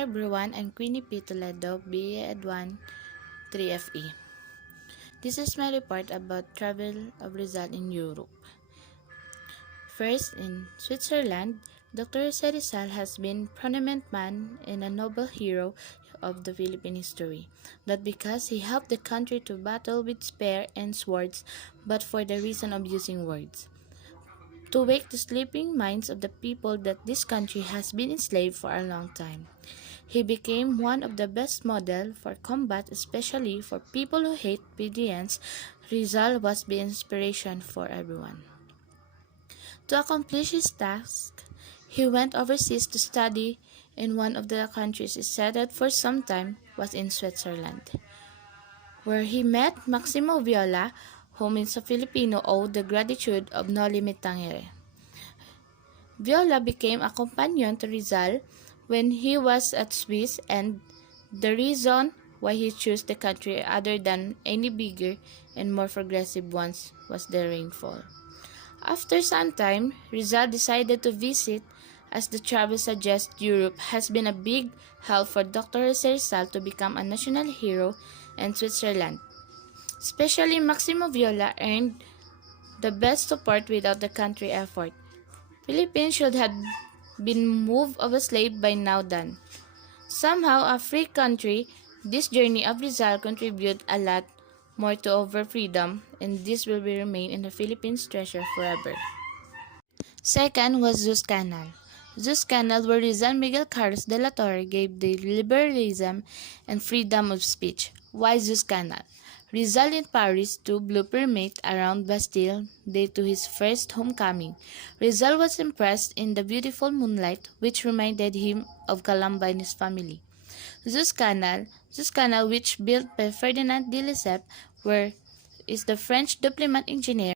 Hello everyone, I'm Queenie P. Toledo, BA Ed 1, 3FE. This is my report about travel of Rizal in Europe. First, in Switzerland, Dr. Jose Rizal has been prominent man and a noble hero of the Philippine history, not because he helped the country to battle with spear and swords, but for the reason of using words to wake the sleeping minds of the people that this country has been enslaved for a long time. He became one of the best models for combat, especially for people who hate obedience. Rizal was the inspiration for everyone. To accomplish his task, he went overseas to study in one of the countries he settled for some time was in Switzerland, where he met Maximo Viola, whom in sa Filipino owed the gratitude of Noli Me Tangere. Viola became a companion to Rizal when he was at Swiss, and the reason why he chose the country other than any bigger and more progressive ones was the rainfall. After some time, Rizal decided to visit as the travel suggests Europe has been a big help for Dr. Jose Rizal to become a national hero in Switzerland. Especially Maximo Viola earned the best support without the country effort. Philippines should have been moved of a slave by now done. Somehow a free country, this journey of Rizal contribute a lot more to our freedom, and this will remain in the Philippines treasure forever. Second was Zeus Canal. Zeus Canal, where Rizal Miguel Carlos de la Torre gave the liberalism and freedom of speech. Why Zeus Canal? Rizal in Paris to Blue Pyramid around Bastille Day to his first homecoming. Rizal was impressed in the beautiful moonlight, which reminded him of Calamba and his family. Zeus Canal, which built by Ferdinand de Lesseps, where is the French diplomat engineer,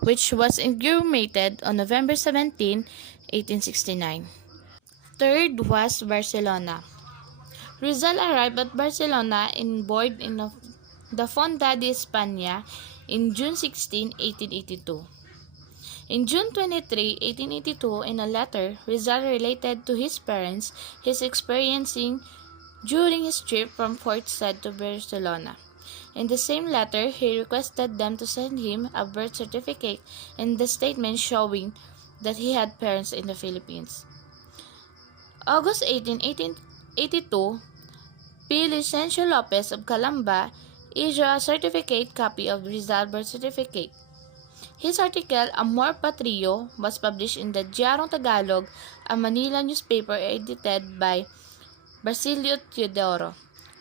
which was inaugurated on November 17, 1869. Third was Barcelona. Rizal arrived at Barcelona in board in the Fonda de España in June 16, 1882. In June 23, 1882, in a letter, Rizal related to his parents his experiencing during his trip from Port Said to Barcelona. In the same letter, he requested them to send him a birth certificate and the statement showing that he had parents in the Philippines. August 18, 1882, P. Licencio Lopez of Calamba issued a certificate copy of Rizal birth certificate. His article, Amor Patrio, was published in the Diarong Tagalog, a Manila newspaper edited by Basilio Teodoro.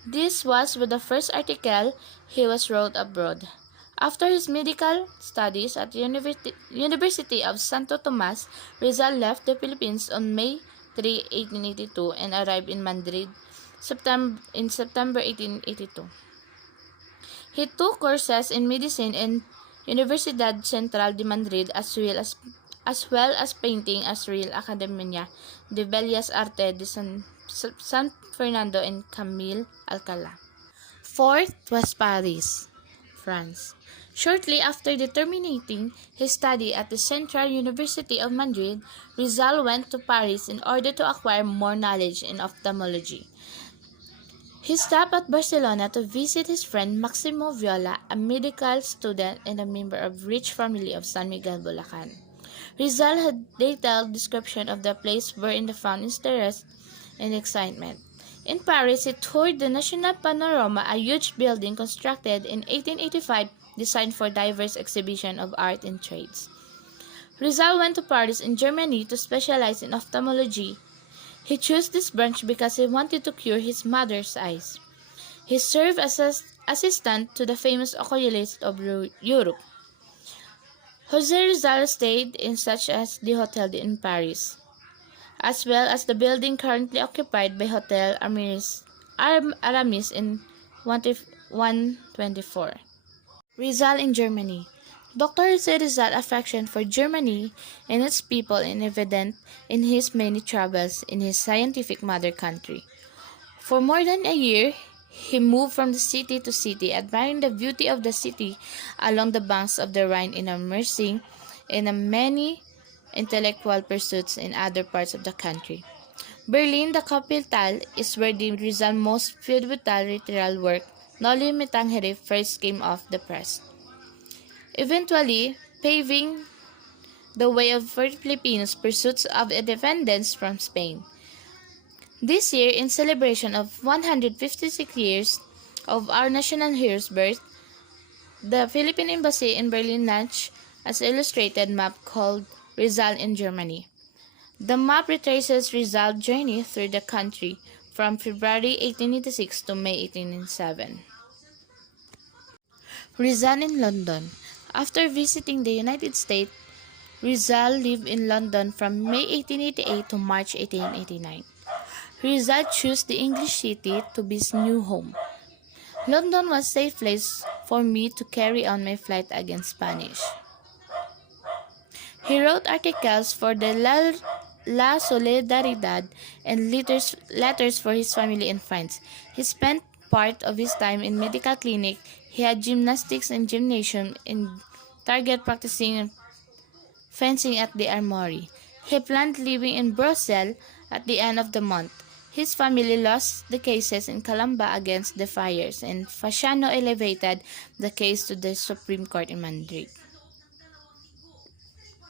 This was the first article he was wrote abroad. After his medical studies at the University of Santo Tomas, Rizal left the Philippines on May 3, 1882 and arrived in Madrid in September 1882. He took courses in medicine in Universidad Central de Madrid as well as painting at Real Academia de Bellas Artes de San Fernando and Camille Alcalá. Fourth was Paris, France. Shortly after terminating his study at the Central University of Madrid, Rizal went to Paris in order to acquire more knowledge in ophthalmology. He stopped at Barcelona to visit his friend Maximo Viola, a medical student and a member of rich family of San Miguel, Bulacan. Rizal had detailed description of the place wherein he found interest and excitement. In Paris, he toured the National Panorama, a huge building constructed in 1885 designed for diverse exhibition of art and trades. Rizal went to Paris in Germany to specialize in ophthalmology. He chose this branch because he wanted to cure his mother's eyes. He served as an assistant to the famous oculist of Europe. Jose Rizal stayed in such as the Hotel in Paris, as well as the building currently occupied by Hotel Aramis in 124. Rizal in Germany. Dr. Jose Rizal's affection for Germany and its people is evident in his many travels in his scientific mother country. For more than a year, he moved from city to city, admiring the beauty of the city along the banks of the Rhine and immersing in many intellectual pursuits in other parts of the country. Berlin, the capital, is where the Rizal most pivotal literary work, Noli Me Tangere, first came off the press, eventually paving the way for Filipinos' pursuits of independence from Spain. This year, in celebration of 156 years of our national hero's birth, the Philippine Embassy in Berlin launched an illustrated map called Rizal in Germany. The map retraces Rizal's journey through the country from February 1886 to May 1897. Rizal in London. After visiting the United States, Rizal lived in London from May 1888 to March 1889. Rizal chose the English city to be his new home. London was a safe place for me to carry on my fight against Spanish. He wrote articles for the La Solidaridad and letters for his family and friends. He spent part of his time in medical clinic. He had gymnastics and gymnasium in Target, practicing fencing at the armory. He planned living in Brussels at the end of the month. His family lost the cases in Calamba against the fires, and Fasciano elevated the case to the Supreme Court in Madrid.